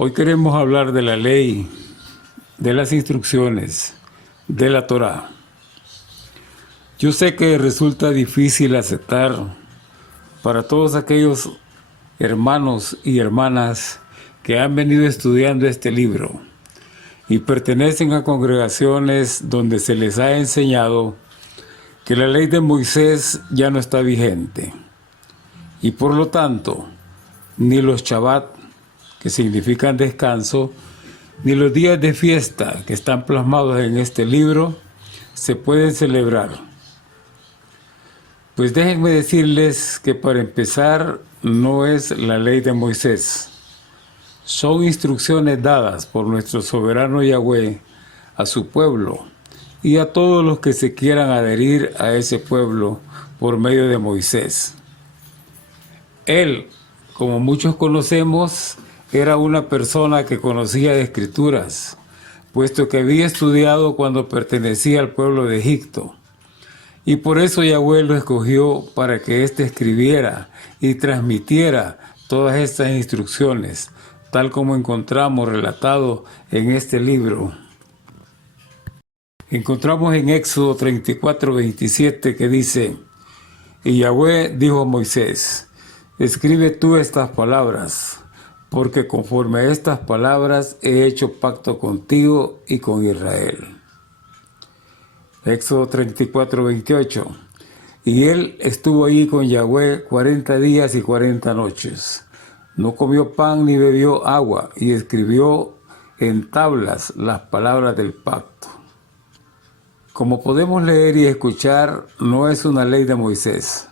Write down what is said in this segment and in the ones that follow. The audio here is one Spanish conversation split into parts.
Hoy queremos hablar de la ley, de las instrucciones, de la Torá. Yo sé que resulta difícil aceptar para todos aquellos hermanos y hermanas que han venido estudiando este libro y pertenecen a congregaciones donde se les ha enseñado que la ley de Moisés ya no está vigente y por lo tanto ni los Shabbat, que significan descanso, ni los días de fiesta que están plasmados en este libro se pueden celebrar. Pues déjenme decirles que para empezar no es la ley de Moisés. Son instrucciones dadas por nuestro soberano Yahweh a su pueblo y a todos los que se quieran adherir a ese pueblo por medio de Moisés. Él, como muchos conocemos, era una persona que conocía de escrituras, puesto que había estudiado cuando pertenecía al pueblo de Egipto. Y por eso Yahweh lo escogió para que éste escribiera y transmitiera todas estas instrucciones, tal como encontramos relatado en este libro. Encontramos en Éxodo 34:27 que dice: Y Yahweh dijo a Moisés: escribe tú estas palabras, porque conforme a estas palabras he hecho pacto contigo y con Israel. Éxodo 34:28. Y él estuvo allí con Yahweh 40 días y 40 noches. No comió pan ni bebió agua, y escribió en tablas las palabras del pacto. Como podemos leer y escuchar, no es una ley de Moisés,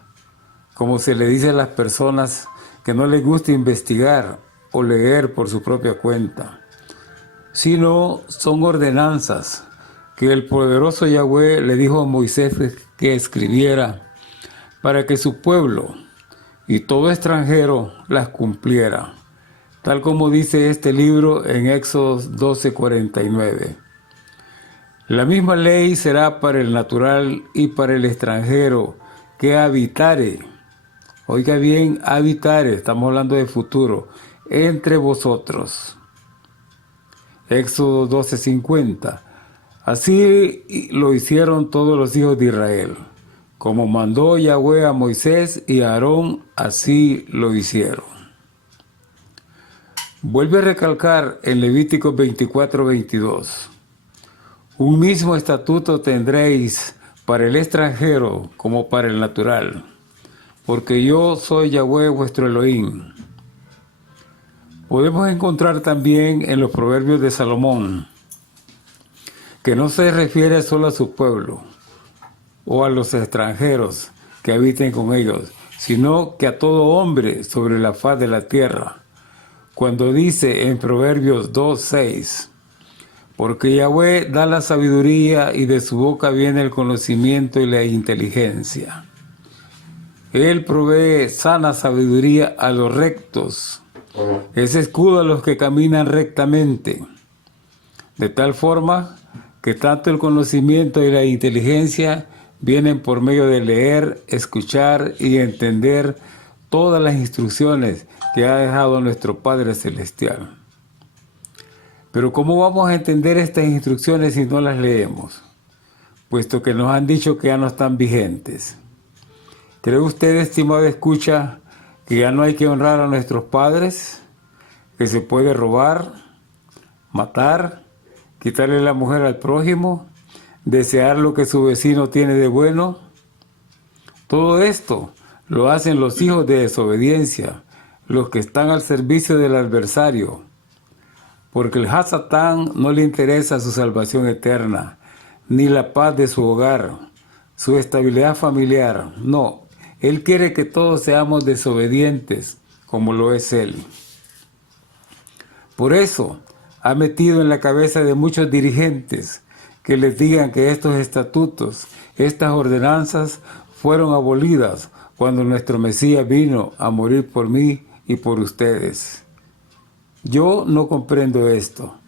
como se le dice a las personas que no les gusta investigar o leer por su propia cuenta, sino son ordenanzas que el poderoso Yahweh le dijo a Moisés que escribiera para que su pueblo y todo extranjero las cumpliera, tal como dice este libro en Éxodo 12:49. La misma ley será para el natural y para el extranjero que habitare. Oiga bien, habitare, estamos hablando de futuro, entre vosotros. Éxodo 12:50. Así lo hicieron todos los hijos de Israel. Como mandó Yahweh a Moisés y a Aarón, así lo hicieron. Vuelve a recalcar en Levítico 24:22. Un mismo estatuto tendréis para el extranjero como para el natural, porque yo soy Yahweh vuestro Elohim. Podemos encontrar también en los proverbios de Salomón, que no se refiere solo a su pueblo o a los extranjeros que habiten con ellos, sino que a todo hombre sobre la faz de la tierra, cuando dice en Proverbios 2:6, porque Yahweh da la sabiduría y de su boca viene el conocimiento y la inteligencia. Él provee sana sabiduría a los rectos, es escudo a los que caminan rectamente, de tal forma que tanto el conocimiento y la inteligencia vienen por medio de leer, escuchar y entender todas las instrucciones que ha dejado nuestro Padre Celestial. Pero ¿cómo vamos a entender estas instrucciones si no las leemos? Puesto que nos han dicho que ya no están vigentes. ¿Cree usted, estimado escucha, que ya no hay que honrar a nuestros padres? ¿Que se puede robar, matar, quitarle la mujer al prójimo, desear lo que su vecino tiene de bueno? Todo esto lo hacen los hijos de desobediencia, los que están al servicio del adversario, porque el Hasatán no le interesa su salvación eterna, ni la paz de su hogar, su estabilidad familiar. No, él quiere que todos seamos desobedientes, como lo es él. Por eso ha metido en la cabeza de muchos dirigentes que les digan que estos estatutos, estas ordenanzas fueron abolidas cuando nuestro Mesías vino a morir por mí y por ustedes. Yo no comprendo esto,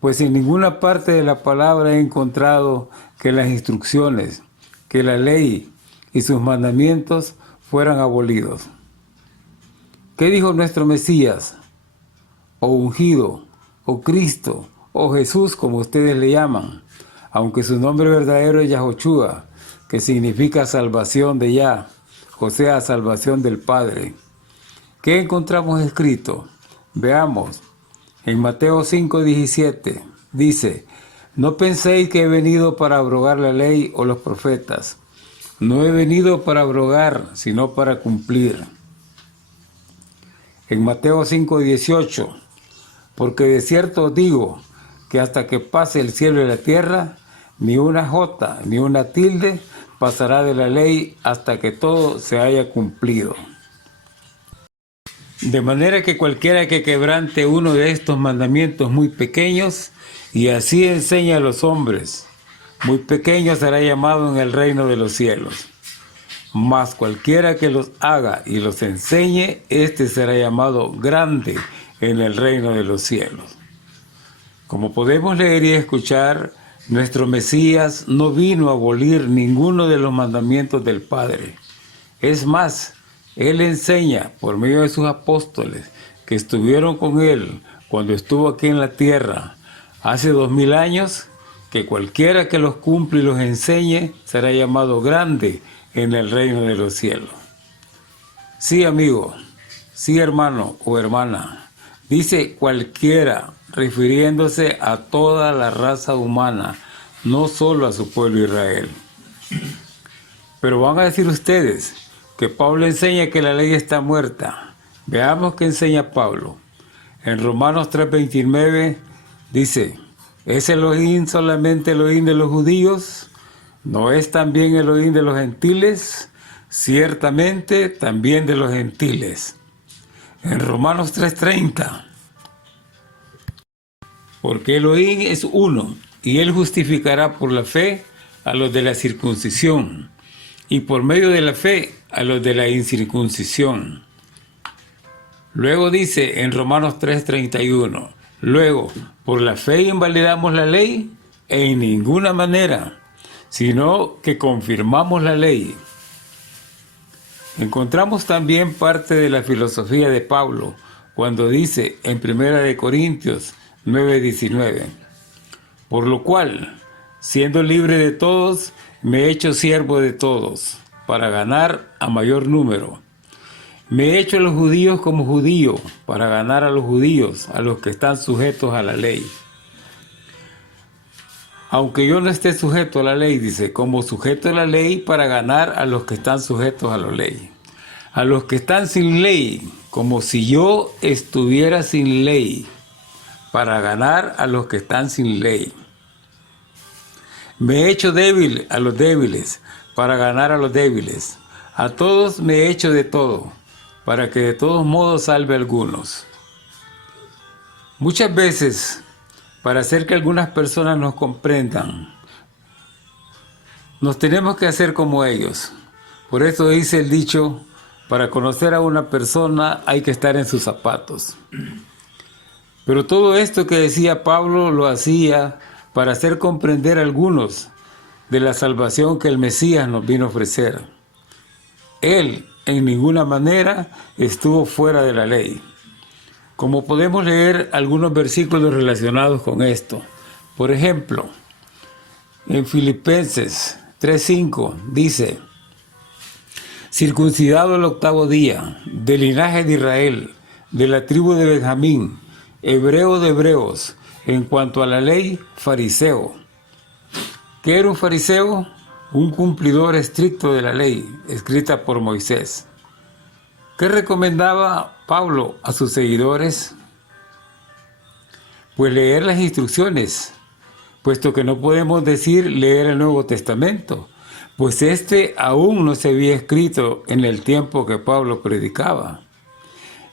pues en ninguna parte de la palabra he encontrado que las instrucciones, que la ley y sus mandamientos fueran abolidos. ¿Qué dijo nuestro Mesías? o ungido, o Cristo, o Jesús, como ustedes le llaman, aunque su nombre verdadero es Yahoshua, que significa salvación de Yah, o sea, salvación del Padre. ¿Qué encontramos escrito? Veamos, en Mateo 5:17, dice: no penséis que he venido para abrogar la ley o los profetas. No he venido para abrogar, sino para cumplir. En Mateo 5:18, porque de cierto os digo que hasta que pase el cielo y la tierra, ni una jota ni una tilde pasará de la ley hasta que todo se haya cumplido. De manera que cualquiera que quebrante uno de estos mandamientos muy pequeños y así enseña a los hombres, muy pequeño será llamado en el reino de los cielos. Mas cualquiera que los haga y los enseñe, éste será llamado grande en el reino de los cielos. Como podemos leer y escuchar, nuestro Mesías no vino a abolir ninguno de los mandamientos del Padre. Es más, Él enseña por medio de sus apóstoles que estuvieron con Él cuando estuvo aquí en la tierra hace 2000 años, que cualquiera que los cumple y los enseñe será llamado grande en el reino de los cielos. Sí, amigo, sí, hermano o hermana, dice cualquiera, refiriéndose a toda la raza humana, no solo a su pueblo Israel. Pero van a decir ustedes que Pablo enseña que la ley está muerta. Veamos qué enseña Pablo. En Romanos 3:29 dice: ¿es Elohim solamente Elohim de los judíos? ¿No es también Elohim de los gentiles? Ciertamente también de los gentiles. En Romanos 3:30, porque Elohim es uno, y Él justificará por la fe a los de la circuncisión, y por medio de la fe a los de la incircuncisión. Luego dice en Romanos 3:31, luego, ¿por la fe invalidamos la ley? En ninguna manera, sino que confirmamos la ley. Encontramos también parte de la filosofía de Pablo cuando dice en 1 Corintios 9:19, por lo cual, siendo libre de todos, me he hecho siervo de todos, para ganar a mayor número. Me he hecho a los judíos como judío, para ganar a los judíos, a los que están sujetos a la ley. Aunque yo no esté sujeto a la ley, dice, como sujeto a la ley para ganar a los que están sujetos a la ley. A los que están sin ley, como si yo estuviera sin ley, para ganar a los que están sin ley. Me he hecho débil a los débiles, para ganar a los débiles. A todos me he hecho de todo, para que de todos modos salve a algunos. Muchas veces, para hacer que algunas personas nos comprendan, nos tenemos que hacer como ellos. Por eso dice el dicho, para conocer a una persona hay que estar en sus zapatos. Pero todo esto que decía Pablo lo hacía para hacer comprender a algunos de la salvación que el Mesías nos vino a ofrecer. Él, en ninguna manera, estuvo fuera de la ley. Como podemos leer algunos versículos relacionados con esto. Por ejemplo, en Filipenses 3:5 dice: circuncidado el 8º día, del linaje de Israel, de la tribu de Benjamín, hebreo de hebreos, en cuanto a la ley, fariseo. ¿Qué era un fariseo? Un cumplidor estricto de la ley, escrita por Moisés. ¿Qué recomendaba Pablo a sus seguidores? Pues leer las instrucciones, puesto que no podemos decir leer el Nuevo Testamento, pues este aún no se había escrito en el tiempo que Pablo predicaba,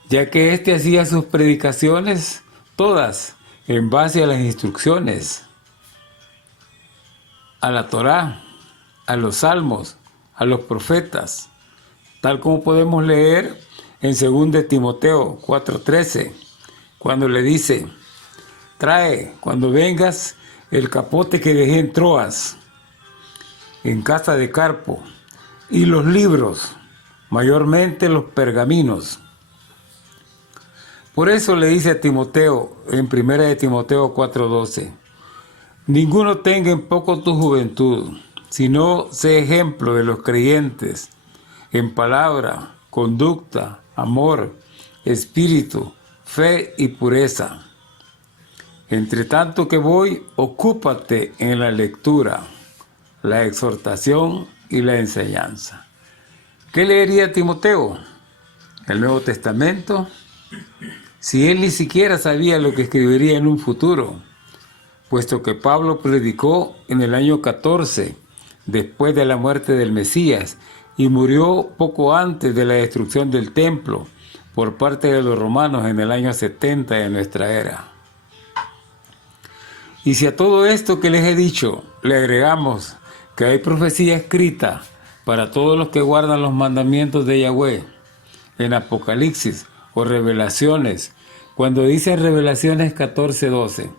ya que éste hacía sus predicaciones todas en base a las instrucciones, a la Torá, a los salmos, a los profetas, tal como podemos leer en 2 Timoteo 4:13, cuando le dice: trae, cuando vengas, el capote que dejé en Troas, en casa de Carpo, y los libros, mayormente los pergaminos. Por eso le dice a Timoteo en 1 de Timoteo 4:12, ninguno tenga en poco tu juventud, sino sé ejemplo de los creyentes en palabra, conducta, amor, espíritu, fe y pureza. Entre tanto que voy, ocúpate en la lectura, la exhortación y la enseñanza. ¿Qué leería Timoteo? ¿El Nuevo Testamento? Si él ni siquiera sabía lo que escribiría en un futuro, puesto que Pablo predicó en el año 14, después de la muerte del Mesías, y murió poco antes de la destrucción del templo por parte de los romanos en el año 70 de nuestra era. Y si a todo esto que les he dicho le agregamos que hay profecía escrita para todos los que guardan los mandamientos de Yahweh en Apocalipsis o Revelaciones, cuando dice en Revelaciones 14:12,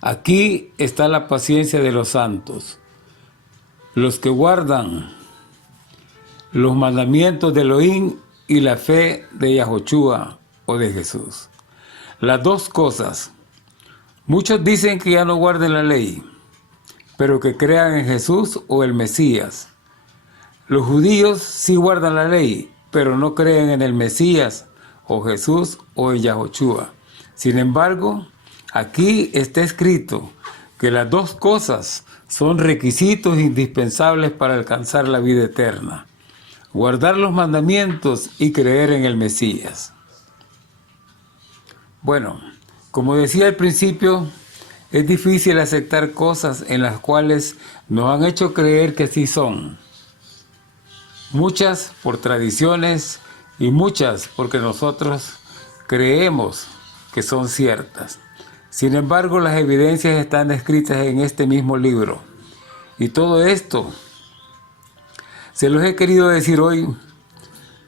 aquí está la paciencia de los santos, los que guardan los mandamientos de Elohim y la fe de Yahoshua o de Jesús. Las dos cosas. Muchos dicen que ya no guarden la ley, pero que crean en Jesús o el Mesías. Los judíos sí guardan la ley, pero no creen en el Mesías o Jesús o en Yahoshua. Sin embargo, aquí está escrito que las dos cosas son requisitos indispensables para alcanzar la vida eterna: guardar los mandamientos y creer en el Mesías. Bueno, como decía al principio, es difícil aceptar cosas en las cuales nos han hecho creer que sí son. Muchas por tradiciones y muchas porque nosotros creemos que son ciertas. Sin embargo, las evidencias están escritas en este mismo libro. Y todo esto se los he querido decir hoy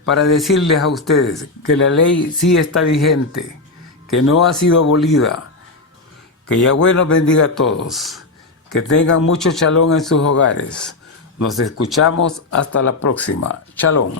para decirles a ustedes que la ley sí está vigente, que no ha sido abolida. Que Yahweh nos bendiga a todos. Que tengan mucho shalom en sus hogares. Nos escuchamos hasta la próxima. Shalom.